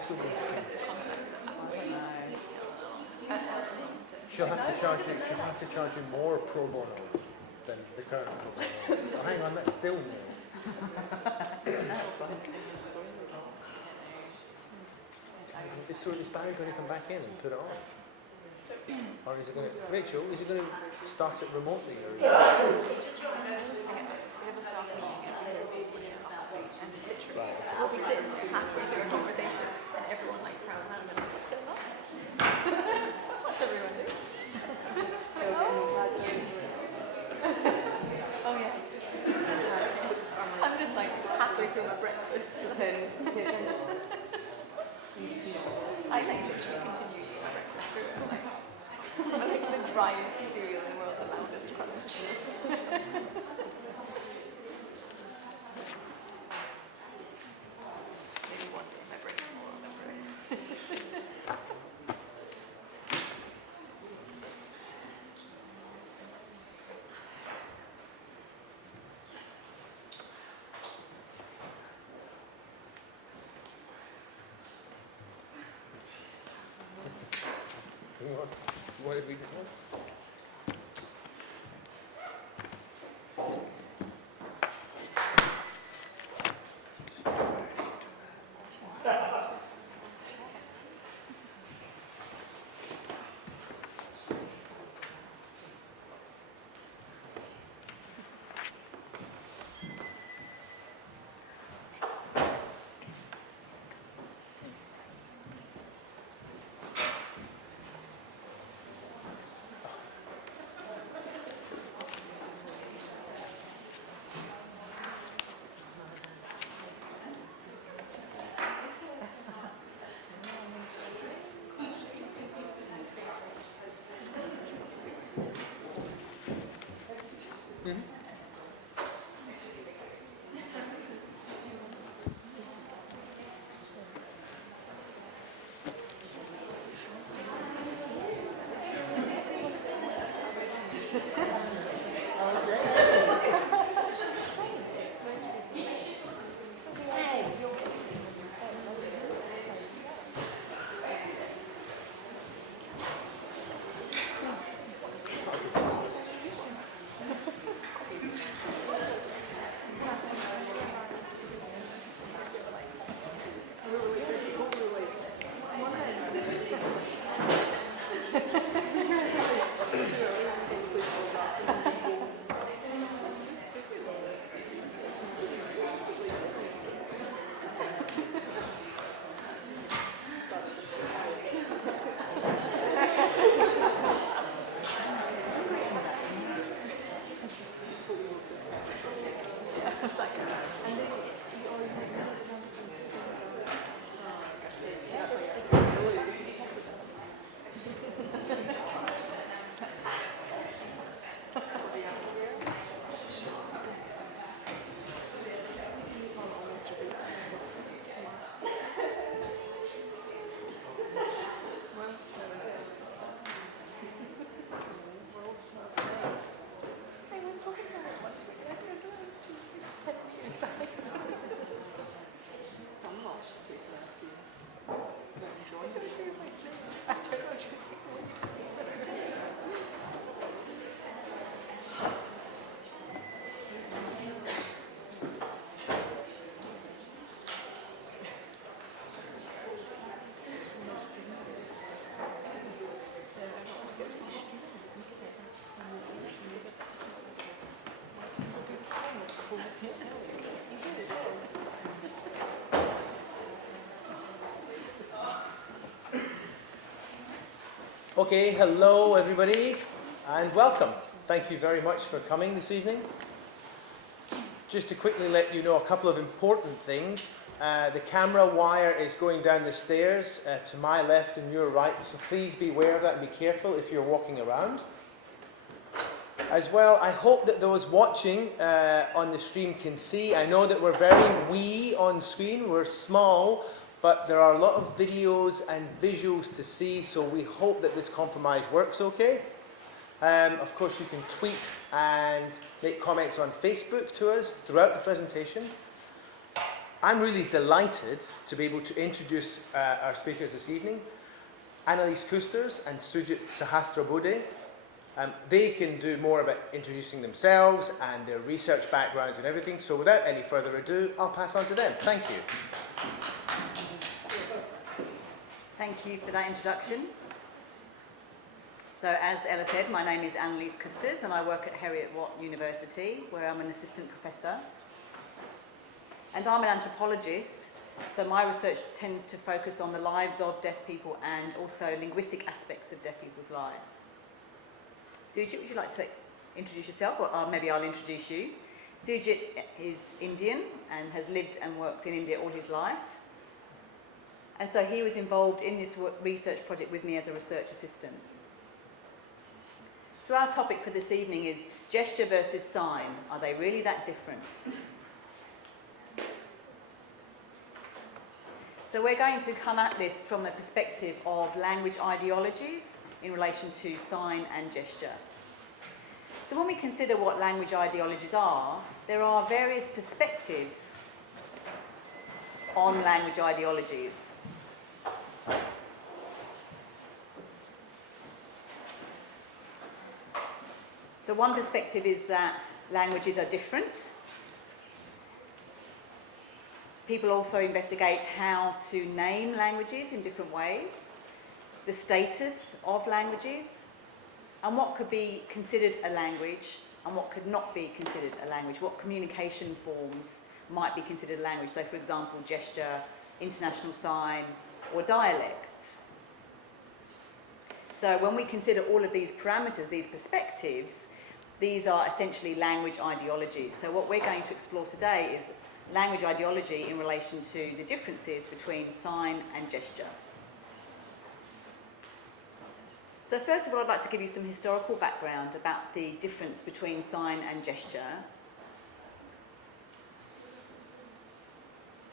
also being streamed. She'll have to charge you more pro bono than the current pro bono. Oh, hang on, that's still new. That's fine. So is Barry going to come back in and put it on? Or is it going to, Rachel, is it going to start it remotely? Or is it... Right, okay. We'll be sitting halfway through a conversation and everyone like crowd around and what's going on? What's everyone doing? Oh yeah. I'm just like halfway through my breakfast. I like literally continue eating my breakfast through it. I'm like the driest cereal in the world, the loudest crunch. Maybe one day if I break more, I'll never. What did we do? Okay, hello everybody and welcome. Thank you very much for coming this evening. Just to quickly let you know a couple of important things. The camera wire is going down the stairs to my left and your right, so please be aware of that and be careful if you're walking around. As well, I hope that those watching on the stream can see. I know that we're very wee on screen, we're small, but there are a lot of videos and visuals to see, so we hope that this compromise works okay. Of course, you can tweet and make comments on Facebook to us throughout the presentation. I'm really delighted to be able to introduce our speakers this evening, Annalise Koesters and Sujit Sahasrabudhe. They can do more about introducing themselves and their research backgrounds and everything, so without any further ado, I'll pass on to them. Thank you. Thank you for that introduction. So as Ella said, my name is Annalise Koesters and I work at Heriot-Watt University, where I'm an assistant professor. And I'm an anthropologist, so my research tends to focus on the lives of deaf people and also linguistic aspects of deaf people's lives. Sujit, would you like to introduce yourself, or maybe I'll introduce you. Sujit is Indian and has lived and worked in India all his life. And so he was involved in this research project with me as a research assistant. So our topic for this evening is gesture versus sign. Are they really that different? So we're going to come at this from the perspective of language ideologies in relation to sign and gesture. So when we consider what language ideologies are, there are various perspectives on language ideologies. So one perspective is that languages are different. People also investigate how to name languages in different ways, the status of languages, and what could be considered a language and what could not be considered a language, what communication forms might be considered a language. So for example, gesture, international sign, or dialects. So when we consider all of these parameters, these perspectives, these are essentially language ideologies. So what we're going to explore today is language ideology in relation to the differences between sign and gesture. So first of all, I'd like to give you some historical background about the difference between sign and gesture.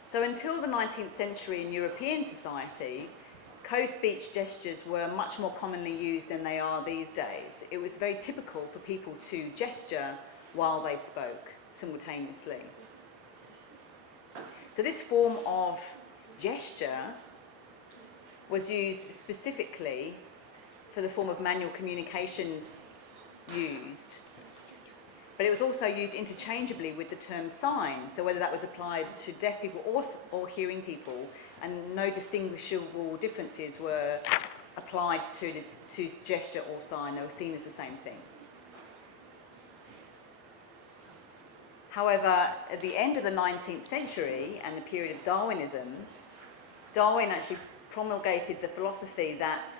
So until the 19th century in European society, co-speech gestures were much more commonly used than they are these days. It was very typical for people to gesture while they spoke simultaneously. So this form of gesture was used specifically for the form of manual communication used, but it was also used interchangeably with the term sign, so whether that was applied to deaf people or hearing people, and no distinguishable differences were applied to gesture or sign. They were seen as the same thing. However, at the end of the 19th century and the period of Darwinism, Darwin actually promulgated the philosophy that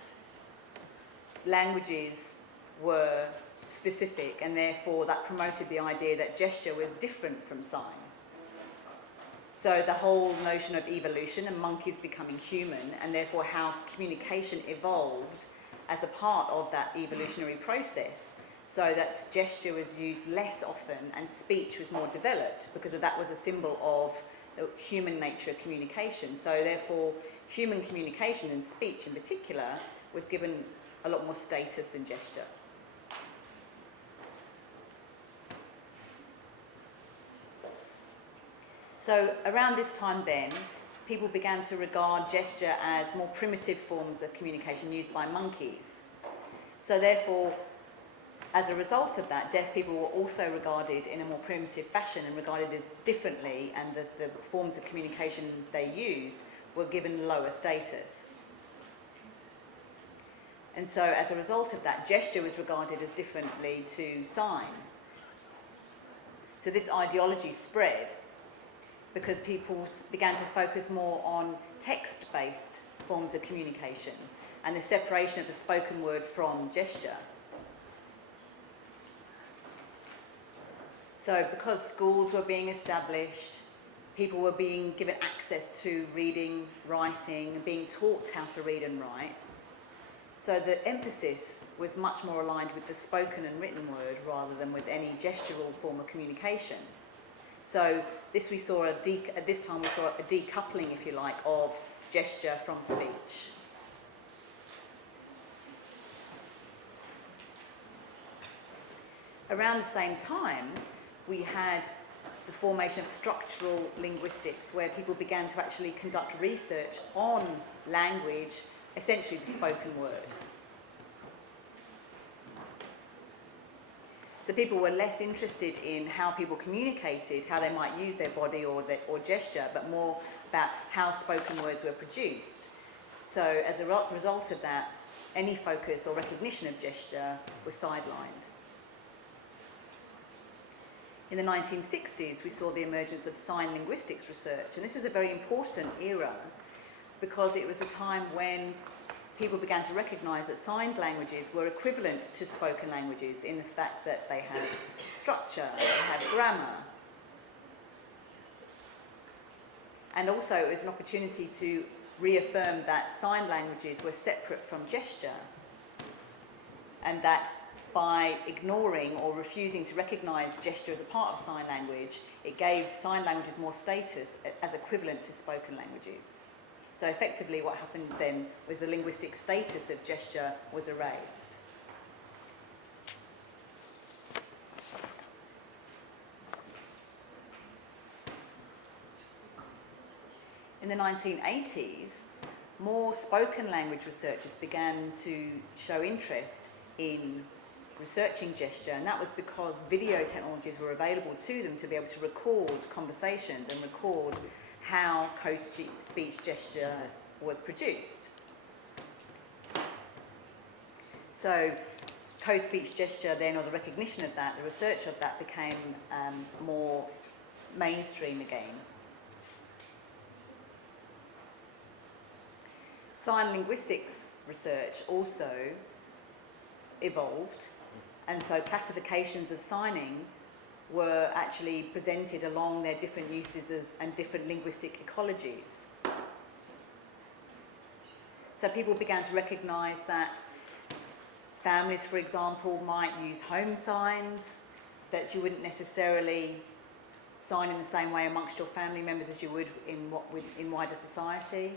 languages were specific, and therefore that promoted the idea that gesture was different from sign. So the whole notion of evolution and monkeys becoming human, and therefore how communication evolved as a part of that evolutionary process, so that gesture was used less often and speech was more developed, because that was a symbol of the human nature of communication. So therefore human communication and speech in particular was given a lot more status than gesture. So around this time then, people began to regard gesture as more primitive forms of communication used by monkeys. So therefore, as a result of that, deaf people were also regarded in a more primitive fashion and regarded as differently, and the forms of communication they used were given lower status. And so as a result of that, gesture was regarded as differently to sign. So this ideology spread because people began to focus more on text-based forms of communication and the separation of the spoken word from gesture. So because schools were being established, people were being given access to reading, writing, and being taught how to read and write. So the emphasis was much more aligned with the spoken and written word rather than with any gestural form of communication. So this at this time we saw a decoupling, if you like, of gesture from speech. Around the same time, we had the formation of structural linguistics, where people began to actually conduct research on language, essentially the spoken word. So people were less interested in how people communicated, how they might use their body or gesture, but more about how spoken words were produced. So as a result of that, any focus or recognition of gesture was sidelined. In the 1960s, we saw the emergence of sign linguistics research, and this was a very important era because it was a time when people began to recognise that signed languages were equivalent to spoken languages in the fact that they had structure, they had grammar. And also it was an opportunity to reaffirm that sign languages were separate from gesture, and that by ignoring or refusing to recognise gesture as a part of sign language, it gave sign languages more status as equivalent to spoken languages. So effectively what happened then was the linguistic status of gesture was erased. In the 1980s, more spoken language researchers began to show interest in researching gesture, and that was because video technologies were available to them to be able to record conversations and record how co-speech gesture was produced. So co-speech gesture then, or the recognition of that, the research of that became more mainstream again. Sign linguistics research also evolved, and so classifications of signing were actually presented along their different uses and different linguistic ecologies. So people began to recognise that families, for example, might use home signs, that you wouldn't necessarily sign in the same way amongst your family members as you would in wider society.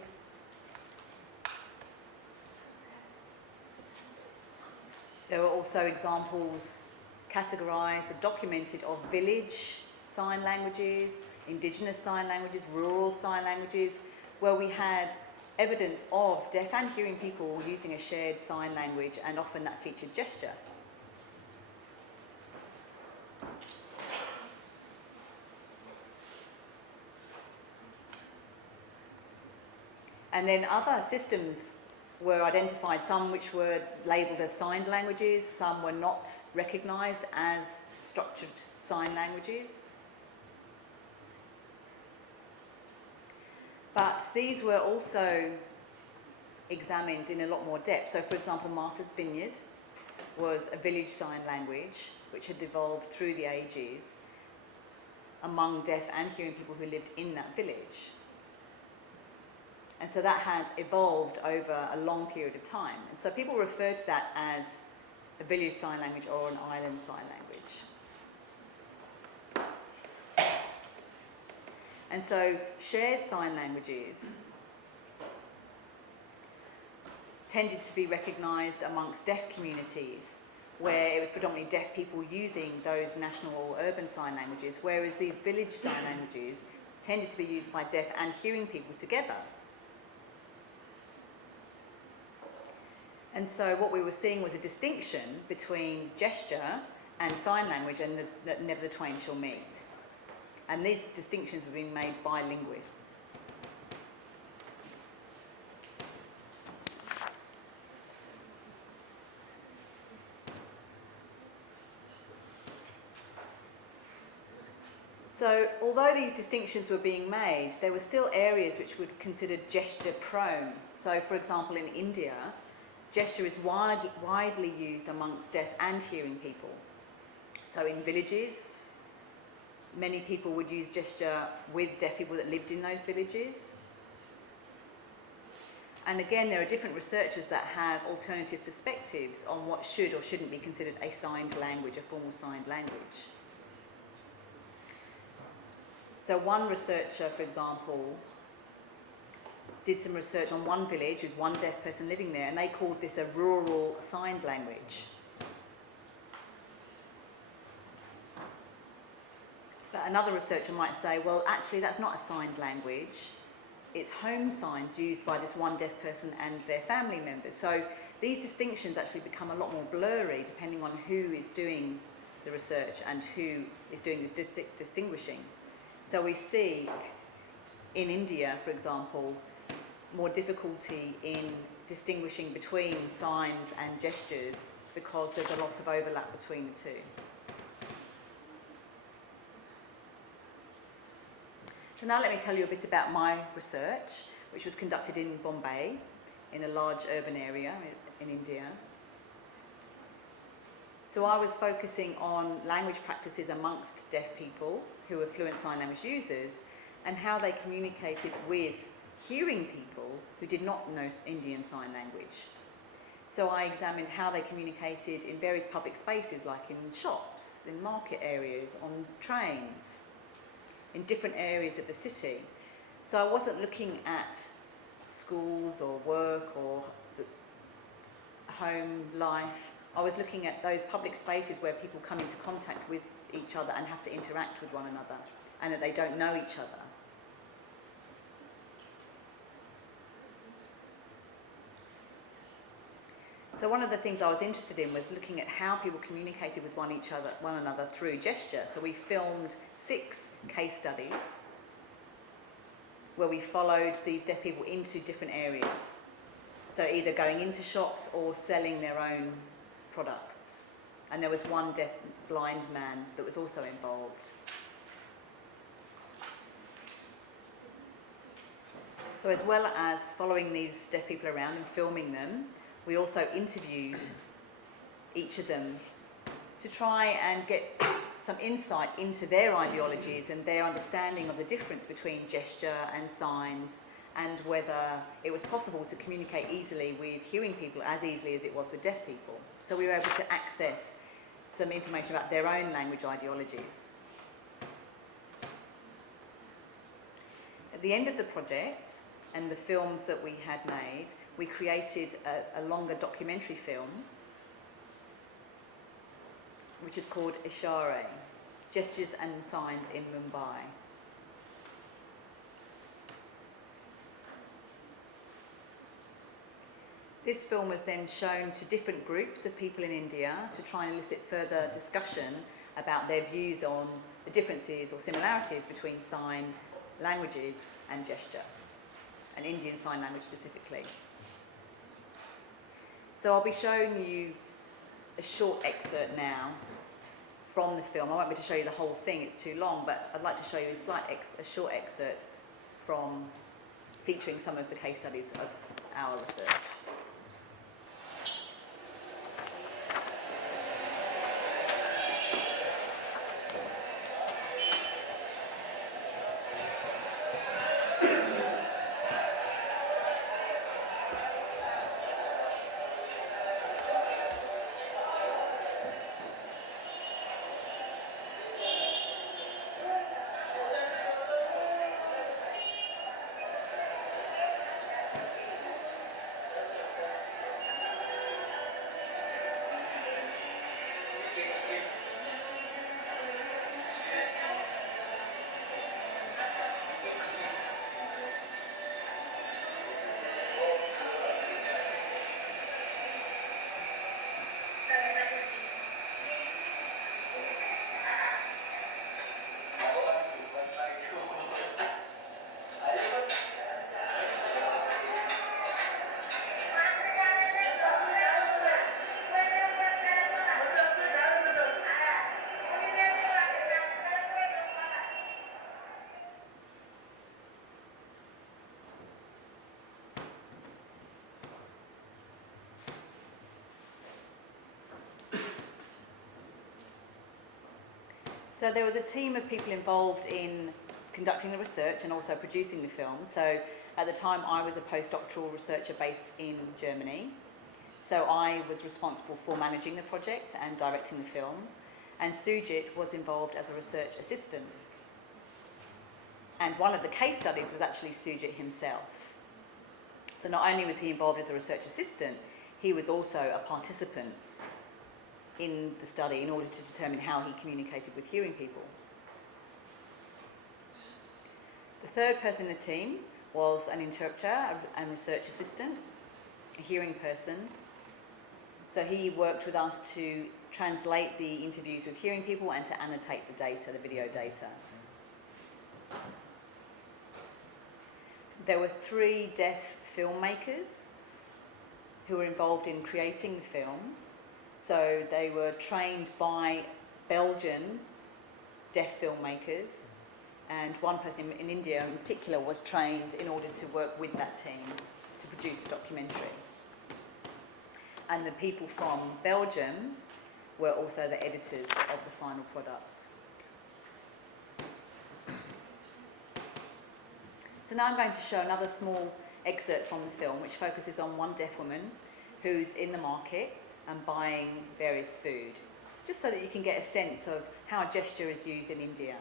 There were also examples categorised and documented of village sign languages, indigenous sign languages, rural sign languages, where we had evidence of deaf and hearing people using a shared sign language, and often that featured gesture. And then other systems were identified, some which were labelled as signed languages, some were not recognised as structured sign languages. But these were also examined in a lot more depth. So for example, Martha's Vineyard was a village sign language which had evolved through the ages among deaf and hearing people who lived in that village. And so that had evolved over a long period of time. And so people refer to that as a village sign language or an island sign language. And so shared sign languages tended to be recognised amongst deaf communities, where it was predominantly deaf people using those national or urban sign languages, whereas these village sign languages tended to be used by deaf and hearing people together. And so what we were seeing was a distinction between gesture and sign language, and that never the twain shall meet. And these distinctions were being made by linguists. So although these distinctions were being made, there were still areas which were considered gesture prone. So for example, in India, gesture is widely used amongst deaf and hearing people. So in villages, many people would use gesture with deaf people that lived in those villages. And again, there are different researchers that have alternative perspectives on what should or shouldn't be considered a signed language, a formal signed language. So one researcher, for example, did some research on one village with one deaf person living there, and they called this a rural signed language. another researcher might say, well, actually that's not a signed language. It's home signs used by this one deaf person and their family members. So these distinctions actually become a lot more blurry depending on who is doing the research and who is doing this distinguishing. So we see in India, for example, more difficulty in distinguishing between signs and gestures because there's a lot of overlap between the two. So now let me tell you a bit about my research, which was conducted in Bombay, in a large urban area in India. So I was focusing on language practices amongst deaf people who were fluent sign language users and how they communicated with hearing people who did not know Indian Sign Language. So I examined how they communicated in various public spaces, like in shops, in market areas, on trains, in different areas of the city. So I wasn't looking at schools or work or the home life. I was looking at those public spaces where people come into contact with each other and have to interact with one another, and that they don't know each other. So one of the things I was interested in was looking at how people communicated with one another through gesture. So we filmed 6 case studies where we followed these deaf people into different areas. So either going into shops or selling their own products. And there was one deaf blind man that was also involved. So as well as following these deaf people around and filming them, we also interviewed each of them to try and get some insight into their ideologies and their understanding of the difference between gesture and signs, and whether it was possible to communicate easily with hearing people as easily as it was with deaf people. So we were able to access some information about their own language ideologies. At the end of the project, and the films that we had made, we created a longer documentary film, which is called Ishare, Gestures and Signs in Mumbai. This film was then shown to different groups of people in India to try and elicit further discussion about their views on the differences or similarities between sign languages and gesture, and Indian Sign Language specifically. So I'll be showing you a short excerpt now from the film. I won't be able to show you the whole thing, it's too long, but I'd like to show you a short excerpt from featuring some of the case studies of our research. So there was a team of people involved in conducting the research and also producing the film. So at the time I was a postdoctoral researcher based in Germany. So I was responsible for managing the project and directing the film. And Sujit was involved as a research assistant. And one of the case studies was actually Sujit himself. So not only was he involved as a research assistant, he was also a participant in the study in order to determine how he communicated with hearing people. third person in the team was an interpreter and research assistant, a hearing person. So he worked with us to translate the interviews with hearing people and to annotate the data, the video data. There were 3 deaf filmmakers who were involved in creating the film. So they were trained by Belgian deaf filmmakers, and one person in India in particular was trained in order to work with that team to produce the documentary. And the people from Belgium were also the editors of the final product. So now I'm going to show another small excerpt from the film which focuses on one deaf woman who's in the market and buying various food, just so that you can get a sense of how gesture is used in India.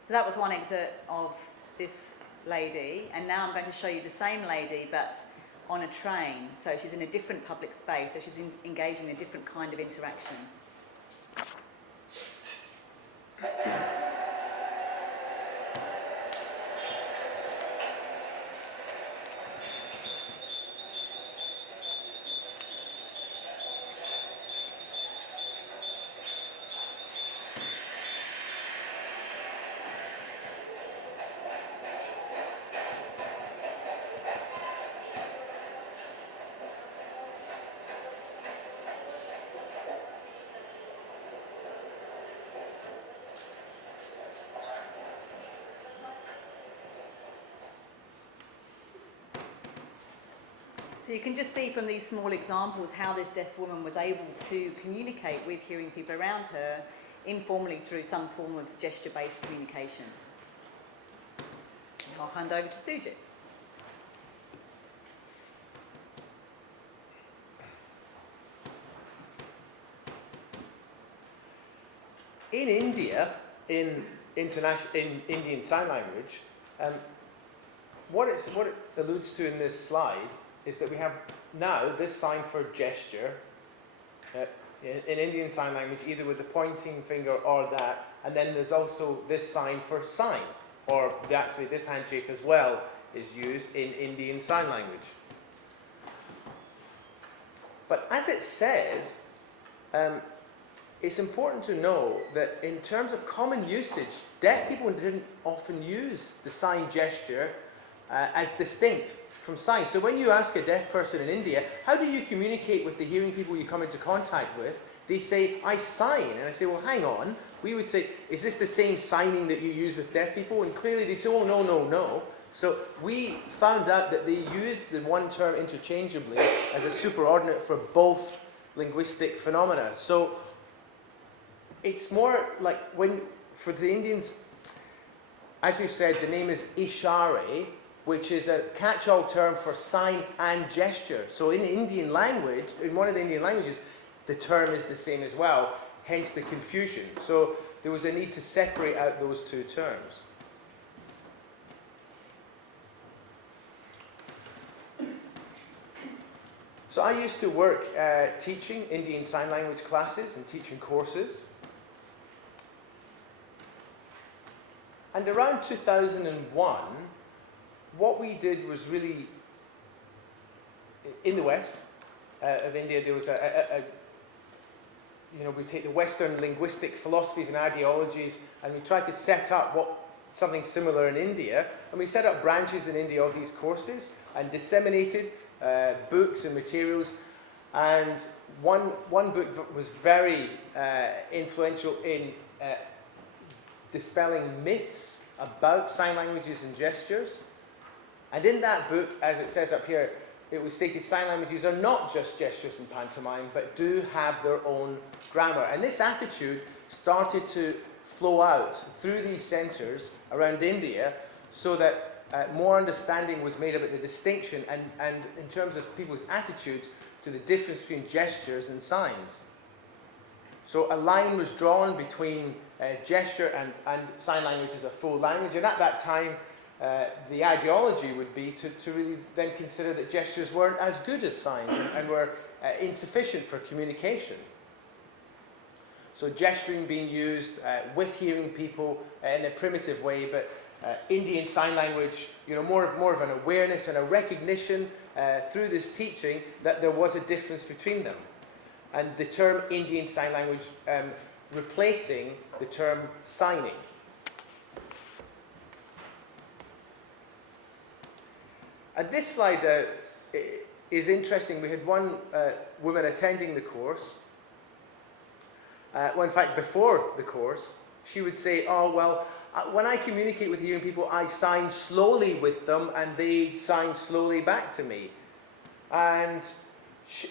So that was one excerpt of this lady, and now I'm going to show you the same lady but on a train. So she's in a different public space, so she's engaging in a different kind of interaction. So you can just see from these small examples how this deaf woman was able to communicate with hearing people around her informally through some form of gesture-based communication. And I'll hand over to Sujit. In India, in Indian Sign Language, what it alludes to in this slide is that we have now this sign for gesture in Indian Sign Language, either with the pointing finger or that, and then there's also this sign for sign, or actually this handshake as well is used in Indian Sign Language. But as it says, it's important to know that in terms of common usage, deaf people didn't often use the sign gesture as distinct from sign. So when you ask a deaf person in India, how do you communicate with the hearing people you come into contact with? They say, I sign. And I say, well, hang on. We would say, is this the same signing that you use with deaf people? And clearly they'd say, oh, no, no, no. So we found out that they used the one term interchangeably as a superordinate for both linguistic phenomena. So it's more like when, for the Indians, as we've said, the name is ishare, which is a catch-all term for sign and gesture. So in Indian language, in one of the Indian languages, the term is the same as well, hence the confusion. So there was a need to separate out those two terms. So I used to work teaching Indian Sign Language classes and teaching courses. And around 2001, what we did was really, in the west of India, there was we take the Western linguistic philosophies and ideologies, and we try to set up something similar in India. And we set up branches in India of these courses and disseminated books and materials. And one book was very influential in dispelling myths about sign languages and gestures. And in that book, as it says up here, it was stated sign languages are not just gestures and pantomime, but do have their own grammar. And this attitude started to flow out through these centres around India, so that more understanding was made about the distinction and in terms of people's attitudes to the difference between gestures and signs. So a line was drawn between gesture and sign language as a full language, and at that time the ideology would be to really then consider that gestures weren't as good as signs and were insufficient for communication. So gesturing being used with hearing people in a primitive way, but Indian Sign Language, more of an awareness and a recognition through this teaching that there was a difference between them. And the term Indian Sign Language replacing the term signing. And this slide is interesting. We had one woman attending the course. Well, in fact, before the course, she would say, oh, well, when I communicate with hearing people, I sign slowly with them and they sign slowly back to me. And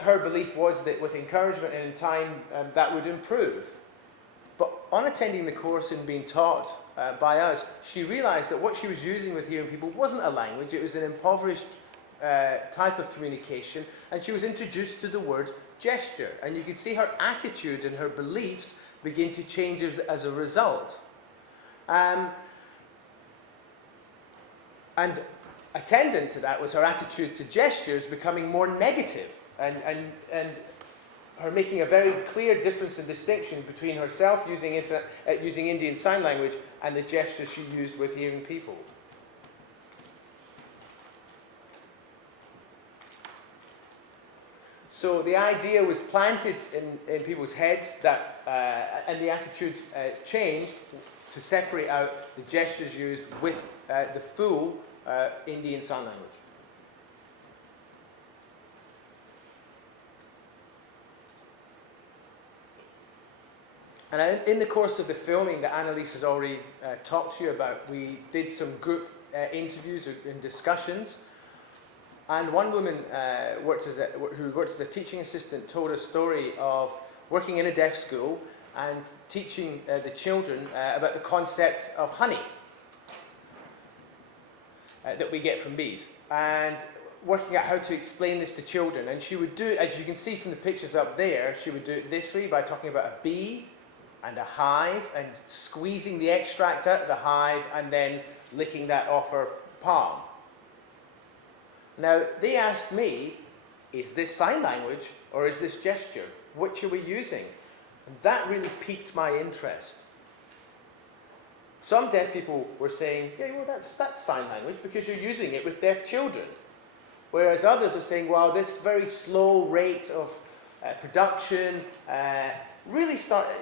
her belief was that with encouragement and in time, that would improve. But on attending the course and being taught by us, she realized that what she was using with hearing people wasn't a language, it was an impoverished type of communication, and she was introduced to the word gesture. And you could see her attitude and her beliefs begin to change as a result. And attendant to that was her attitude to gestures becoming more negative, and her making a very clear difference and distinction between herself using Indian Sign Language and the gestures she used with hearing people. So the idea was planted in people's heads that, and the attitude changed to separate out the gestures used with the full Indian Sign Language. And in the course of the filming that Annalise has already talked to you about, we did some group interviews and discussions. And one woman who worked as a teaching assistant told a story of working in a deaf school and teaching the children about the concept of honey that we get from bees, and working out how to explain this to children. And she would do it, as you can see from the pictures up there, she would do it this way by talking about a bee and a hive and squeezing the extract out of the hive and then licking that off her palm. Now, they asked me, is this sign language or is this gesture? Which are we using? And that really piqued my interest. Some deaf people were saying, yeah, well, that's sign language because you're using it with deaf children. Whereas others are saying, well, this very slow rate of production really started,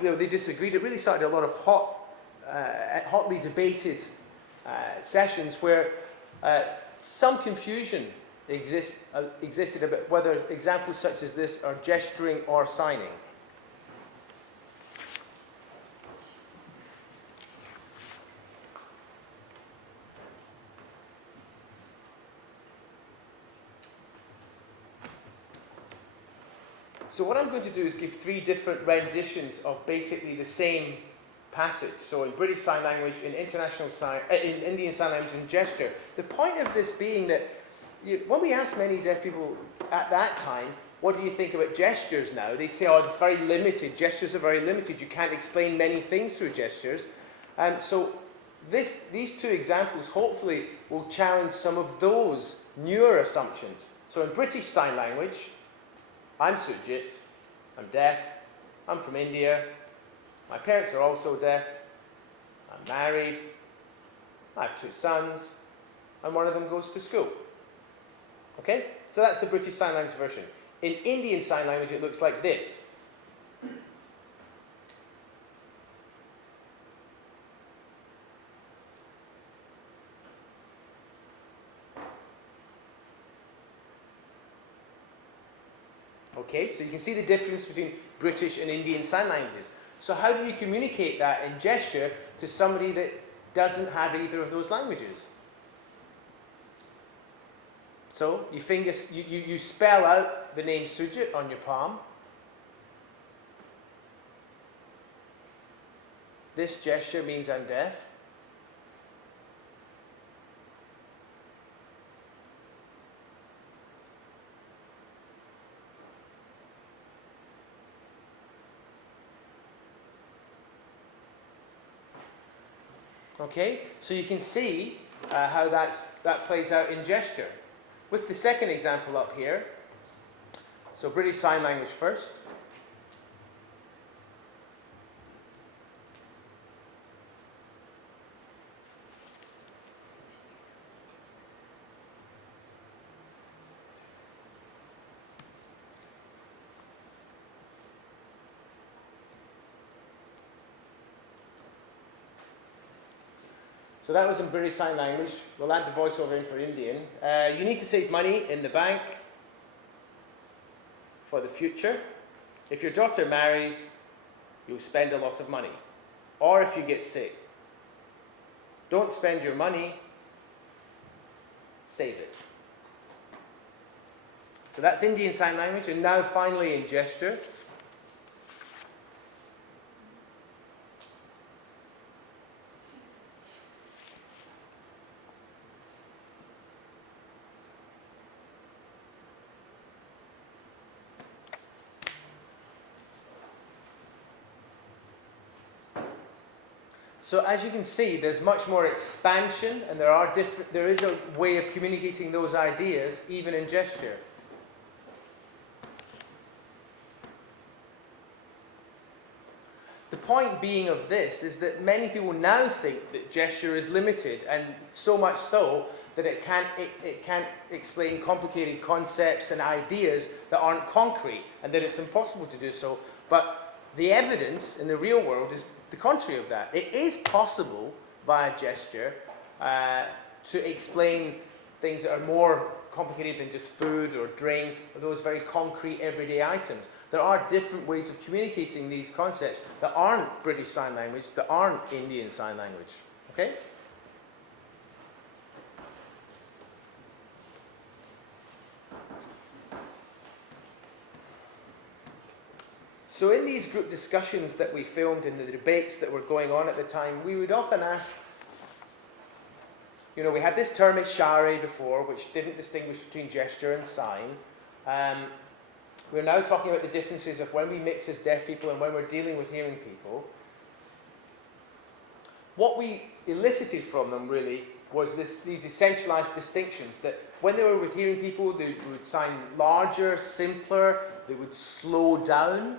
they disagreed. It really started a lot of hotly debated sessions where some confusion existed about whether examples such as this are gesturing or signing. So what I'm going to do is give 3 different renditions of basically the same passage. So in British Sign Language, in in Indian Sign Language, and gesture. The point of this being that when we asked many deaf people at that time, what do you think about gestures now? They'd say, oh, it's very limited. Gestures are very limited. You can't explain many things through gestures. So these 2 examples hopefully will challenge some of those newer assumptions. So in British Sign Language, I'm Sujit, I'm deaf, I'm from India, my parents are also deaf, I'm married, I have 2 sons, and one of them goes to school. Okay? So that's the British Sign Language version. In Indian Sign Language, it looks like this. Okay, so you can see the difference between British and Indian Sign Languages. So how do you communicate that in gesture to somebody that doesn't have either of those languages? So you spell out the name Sujit on your palm. This gesture means I'm deaf. Okay, so you can see how that plays out in gesture. With the second example up here, so British Sign Language first. So that was in British Sign Language. We'll add the voiceover in for Indian. You need to save money in the bank for the future. If your daughter marries, you'll spend a lot of money. Or if you get sick. Don't spend your money, save it. So that's Indian Sign Language. And now finally in gesture. So as you can see, there's much more expansion, and there is a way of communicating those ideas, even in gesture. The point being of this is that many people now think that gesture is limited, and so much so that it can't explain complicated concepts and ideas that aren't concrete, and that it's impossible to do so. But the evidence in the real world is the contrary of that. It is possible via gesture to explain things that are more complicated than just food or drink, or those very concrete everyday items. There are different ways of communicating these concepts that aren't British Sign Language, that aren't Indian Sign Language. Okay? So in these group discussions that we filmed, in the debates that were going on at the time, we would often ask, you know, we had this term ishare before, which didn't distinguish between gesture and sign. We're now talking about the differences of when we mix as deaf people and when we're dealing with hearing people. What we elicited from them really was these essentialized distinctions, that when they were with hearing people, they would sign larger, simpler, they would slow down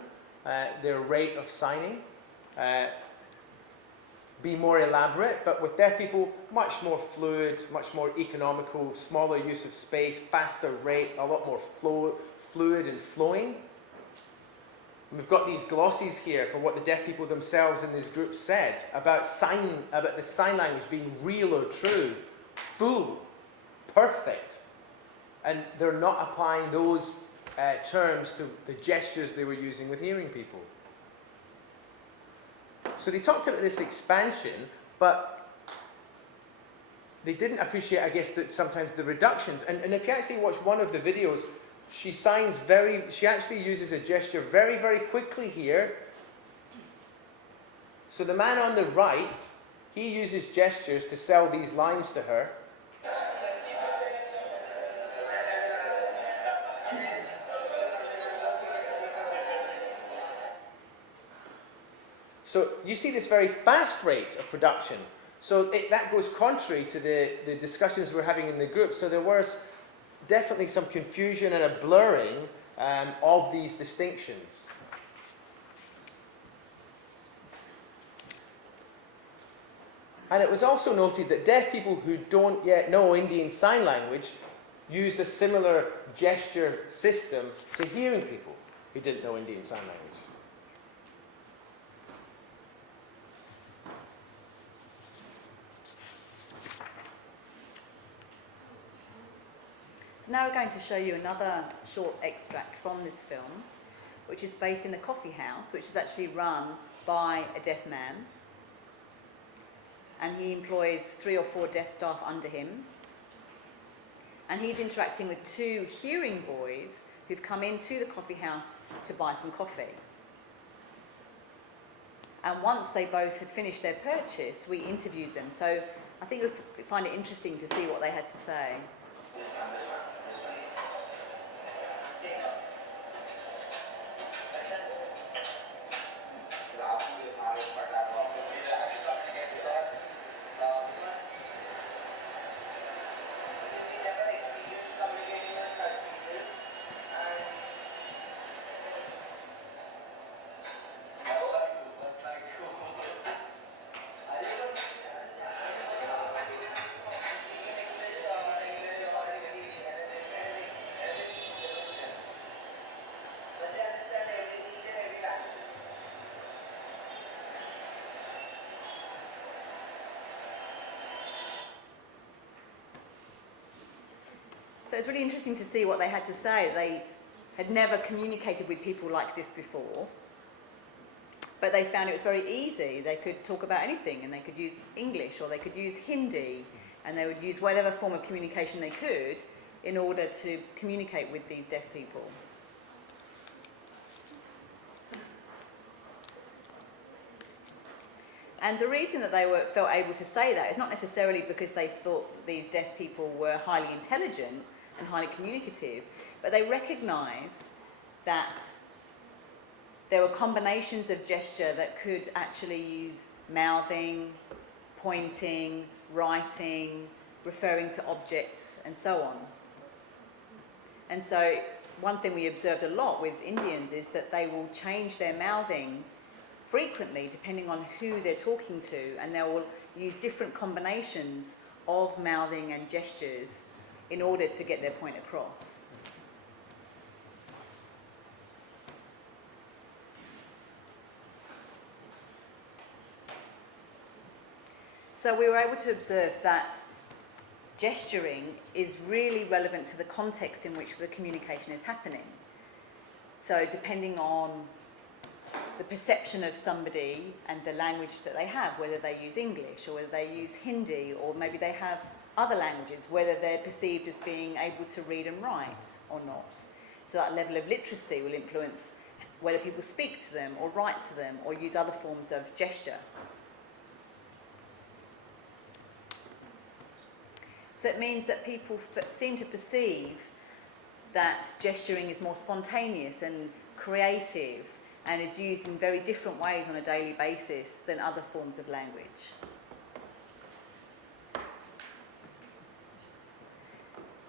their rate of signing, be more elaborate, but with deaf people, much more fluid, much more economical, smaller use of space, faster rate, a lot more fluid and flowing. And we've got these glossies here for what the deaf people themselves in this group said about the sign language being real or true, full, perfect, and they're not applying those terms to the gestures they were using with hearing people. So they talked about this expansion, but they didn't appreciate, I guess, that sometimes the reductions. And if you actually watch one of the videos, she actually uses a gesture very, very quickly here. So the man on the right, he uses gestures to sell these lines to her. So you see this very fast rate of production. So that goes contrary to the discussions we're having in the group. So there was definitely some confusion and a blurring of these distinctions. And it was also noted that deaf people who don't yet know Indian Sign Language used a similar gesture system to hearing people who didn't know Indian Sign Language. So now we're going to show you another short extract from this film, which is based in a coffee house, which is actually run by a deaf man. And he employs 3 or 4 deaf staff under him. And he's interacting with 2 hearing boys who've come into the coffee house to buy some coffee. And once they both had finished their purchase, we interviewed them. So I think you'll find it interesting to see what they had to say. So it's really interesting to see what they had to say. They had never communicated with people like this before, but they found it was very easy. They could talk about anything, and they could use English, or they could use Hindi, and they would use whatever form of communication they could in order to communicate with these deaf people. And the reason that they felt able to say that is not necessarily because they thought that these deaf people were highly intelligent and highly communicative, but they recognised that there were combinations of gesture that could actually use mouthing, pointing, writing, referring to objects, and so on. And so one thing we observed a lot with Indians is that they will change their mouthing frequently depending on who they're talking to, and they will use different combinations of mouthing and gestures in order to get their point across. So we were able to observe that gesturing is really relevant to the context in which the communication is happening. So depending on the perception of somebody and the language that they have, whether they use English or whether they use Hindi, or maybe they have other languages, whether they're perceived as being able to read and write or not. So that level of literacy will influence whether people speak to them or write to them or use other forms of gesture. So it means that people seem to perceive that gesturing is more spontaneous and creative and is used in very different ways on a daily basis than other forms of language.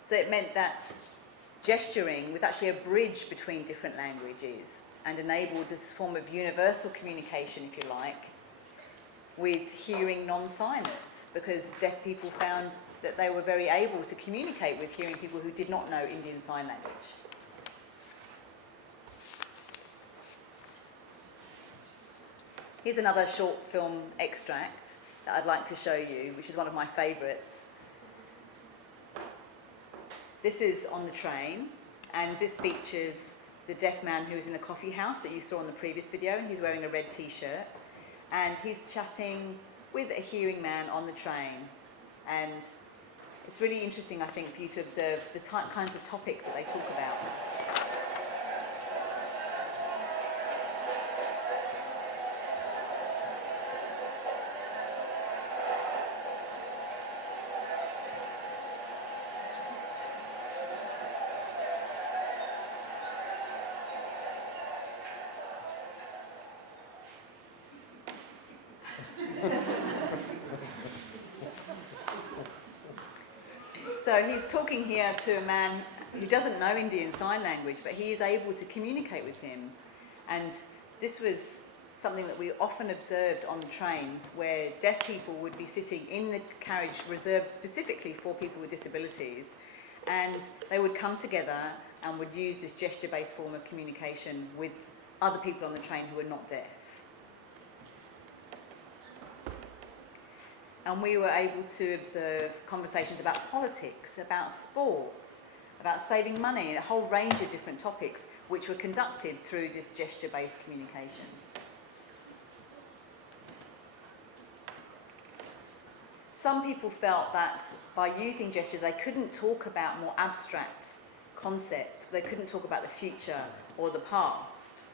So it meant that gesturing was actually a bridge between different languages and enabled this form of universal communication, if you like, with hearing non-signers, because deaf people found that they were very able to communicate with hearing people who did not know Indian Sign Language. Here's another short film extract that I'd like to show you, which is one of my favourites. This is on the train, and this features the deaf man who was in the coffee house that you saw in the previous video, and he's wearing a red t-shirt, and he's chatting with a hearing man on the train. And it's really interesting, I think, for you to observe the kinds of topics that they talk about. So he's talking here to a man who doesn't know Indian Sign Language, but he is able to communicate with him. And this was something that we often observed on the trains, where deaf people would be sitting in the carriage reserved specifically for people with disabilities, and they would come together and would use this gesture-based form of communication with other people on the train who were not deaf. And we were able to observe conversations about politics, about sports, about saving money, a whole range of different topics which were conducted through this gesture-based communication. Some people felt that by using gesture they couldn't talk about more abstract concepts, they couldn't talk about the future or the past.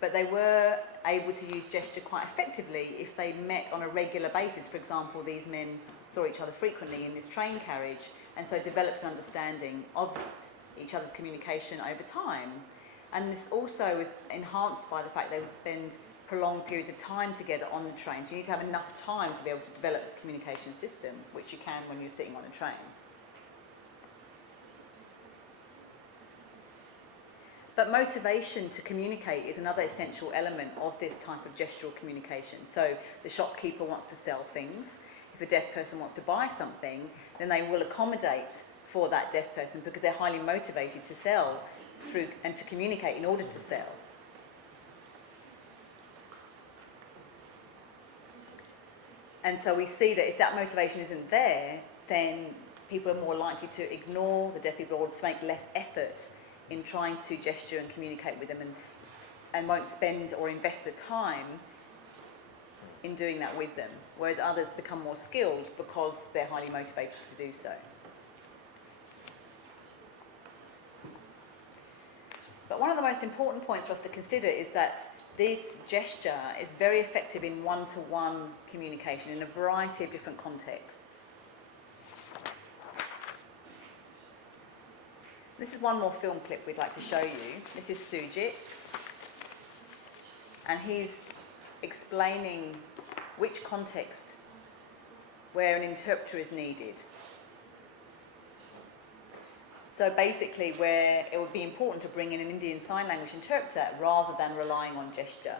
But they were able to use gesture quite effectively if they met on a regular basis. For example, these men saw each other frequently in this train carriage and so developed an understanding of each other's communication over time. And this also was enhanced by the fact they would spend prolonged periods of time together on the train. So you need to have enough time to be able to develop this communication system, which you can when you're sitting on a train. But motivation to communicate is another essential element of this type of gestural communication. So the shopkeeper wants to sell things. If a deaf person wants to buy something, then they will accommodate for that deaf person because they're highly motivated to sell through and to communicate in order to sell. And so we see that if that motivation isn't there, then people are more likely to ignore the deaf people or to make less effort in trying to gesture and communicate with them and won't spend or invest the time in doing that with them, whereas others become more skilled because they're highly motivated to do so. But one of the most important points for us to consider is that this gesture is very effective in one-to-one communication in a variety of different contexts. This is one more film clip we'd like to show you. This is Sujit, and he's explaining which context where an interpreter is needed. So basically where it would be important to bring in an Indian Sign Language interpreter rather than relying on gesture.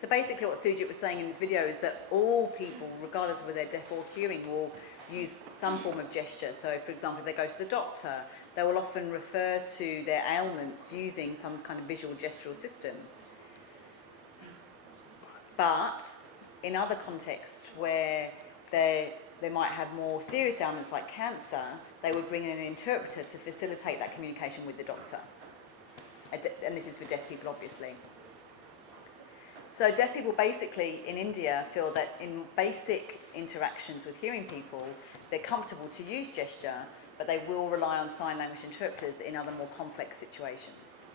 So basically what Sujit was saying in this video is that all people, regardless of whether they're deaf or hearing, will use some form of gesture. So for example, if they go to the doctor, they will often refer to their ailments using some kind of visual gestural system. But in other contexts where they might have more serious ailments like cancer, they would bring in an interpreter to facilitate that communication with the doctor. And this is for deaf people, obviously. So deaf people basically in India feel that in basic interactions with hearing people, they're comfortable to use gesture, but they will rely on sign language interpreters in other more complex situations.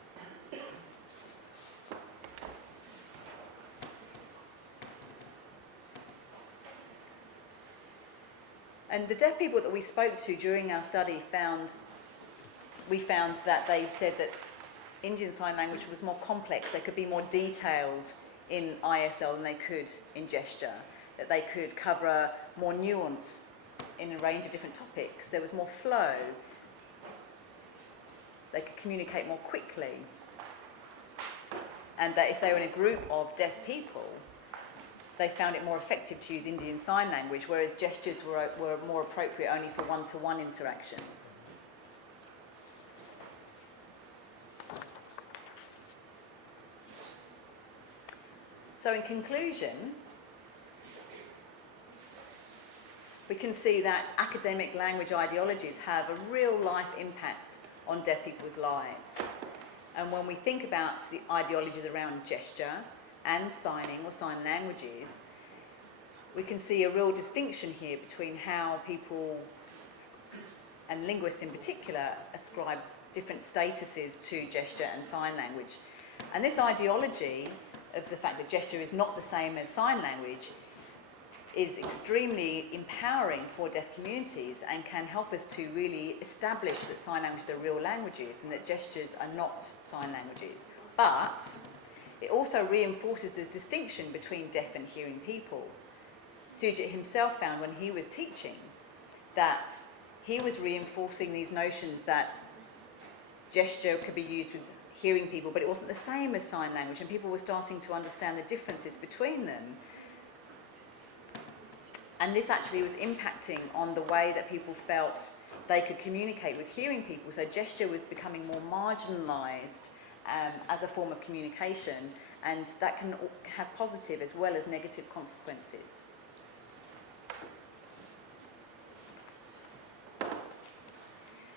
And the deaf people that we spoke to during our study found we found that they said that Indian Sign Language was more complex. They could be more detailed in ISL than they could in gesture, that they could cover more nuance in a range of different topics. There was more flow. They could communicate more quickly. And that if they were in a group of deaf people, they found it more effective to use Indian Sign Language, whereas gestures were more appropriate only for one-to-one interactions. So in conclusion, we can see that academic language ideologies have a real-life impact on deaf people's lives. And when we think about the ideologies around gesture and signing or sign languages, we can see a real distinction here between how people, and linguists in particular, ascribe different statuses to gesture and sign language. And this ideology of the fact that gesture is not the same as sign language is extremely empowering for deaf communities and can help us to really establish that sign languages are real languages and that gestures are not sign languages. But it also reinforces this distinction between deaf and hearing people. Sujit himself found when he was teaching that he was reinforcing these notions that gesture could be used with hearing people, but it wasn't the same as sign language, and people were starting to understand the differences between them. And this actually was impacting on the way that people felt they could communicate with hearing people. So gesture was becoming more marginalised as a form of communication, and that can have positive as well as negative consequences.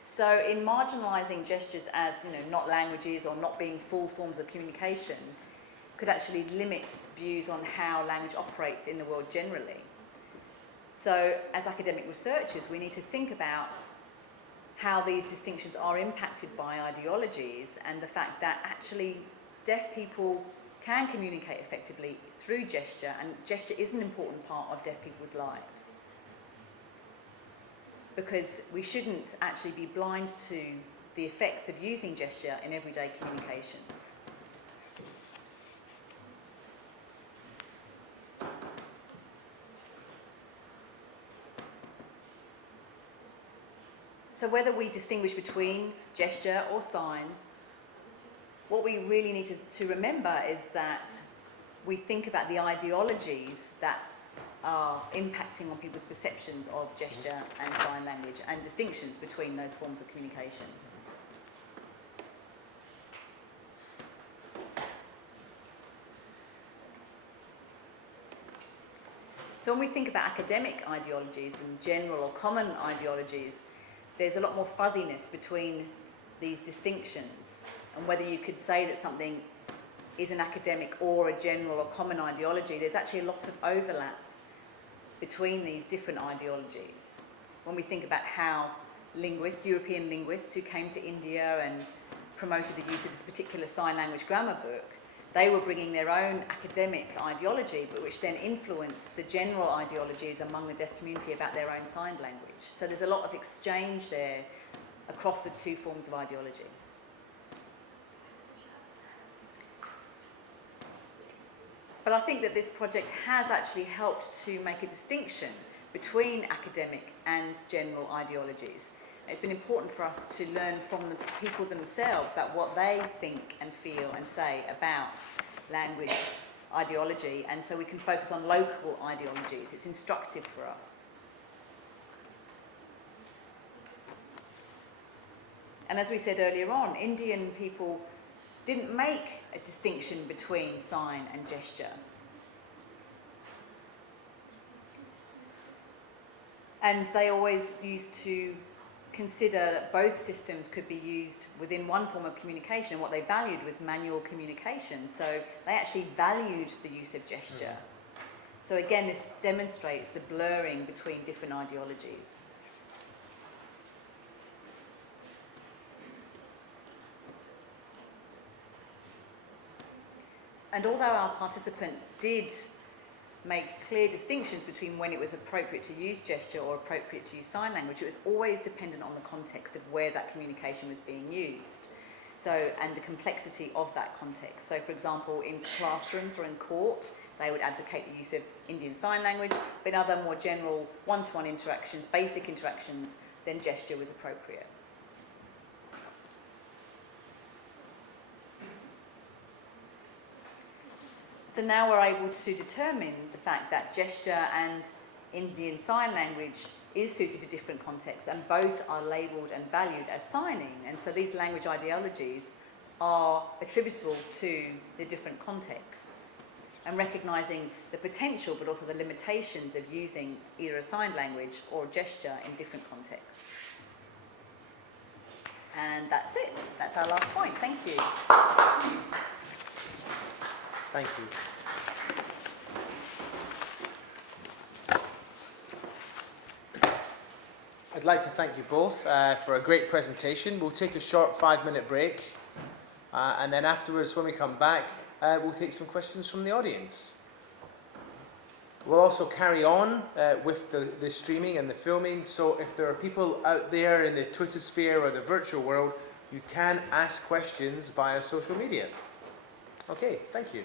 So in marginalising gestures as, not languages or not being full forms of communication could actually limit views on how language operates in the world generally. So as academic researchers, we need to think about how these distinctions are impacted by ideologies and the fact that actually deaf people can communicate effectively through gesture, and gesture is an important part of deaf people's lives. Because we shouldn't actually be blind to the effects of using gesture in everyday communications. So whether we distinguish between gesture or signs, what we really need to remember is that we think about the ideologies that are impacting on people's perceptions of gesture and sign language and distinctions between those forms of communication. So when we think about academic ideologies and general or common ideologies, there's a lot more fuzziness between these distinctions, and whether you could say that something is an academic or a general or common ideology, there's actually a lot of overlap between these different ideologies. When we think about how linguists, European linguists who came to India and promoted the use of this particular sign language grammar book, they were bringing their own academic ideology, but which then influenced the general ideologies among the deaf community about their own sign language. So there's a lot of exchange there across the two forms of ideology. But I think that this project has actually helped to make a distinction between academic and general ideologies. It's been important for us to learn from the people themselves about what they think and feel and say about language ideology, and so we can focus on local ideologies. It's instructive for us. And as we said earlier on, Indian people didn't make a distinction between sign and gesture. And they always used to consider that both systems could be used within one form of communication. What they valued was manual communication, so they actually valued the use of gesture. So again, this demonstrates the blurring between different ideologies. And although our participants did make clear distinctions between when it was appropriate to use gesture or appropriate to use sign language. It was always dependent on the context of where that communication was being used. So, and the complexity of that context. So, for example, in classrooms or in court, they would advocate the use of Indian Sign Language, but in other more general one-to-one interactions, basic interactions, then gesture was appropriate. So now we're able to determine the fact that gesture and Indian Sign Language is suited to different contexts, and both are labelled and valued as signing. And so these language ideologies are attributable to the different contexts, and recognising the potential but also the limitations of using either a sign language or gesture in different contexts. And that's it. That's our last point. Thank you. Thank you. I'd like to thank you both for a great presentation. We'll take a short 5-minute break, and then afterwards, when we come back, we'll take some questions from the audience. We'll also carry on with the streaming and the filming, so if there are people out there in the Twitter sphere or the virtual world, you can ask questions via social media. Okay, thank you.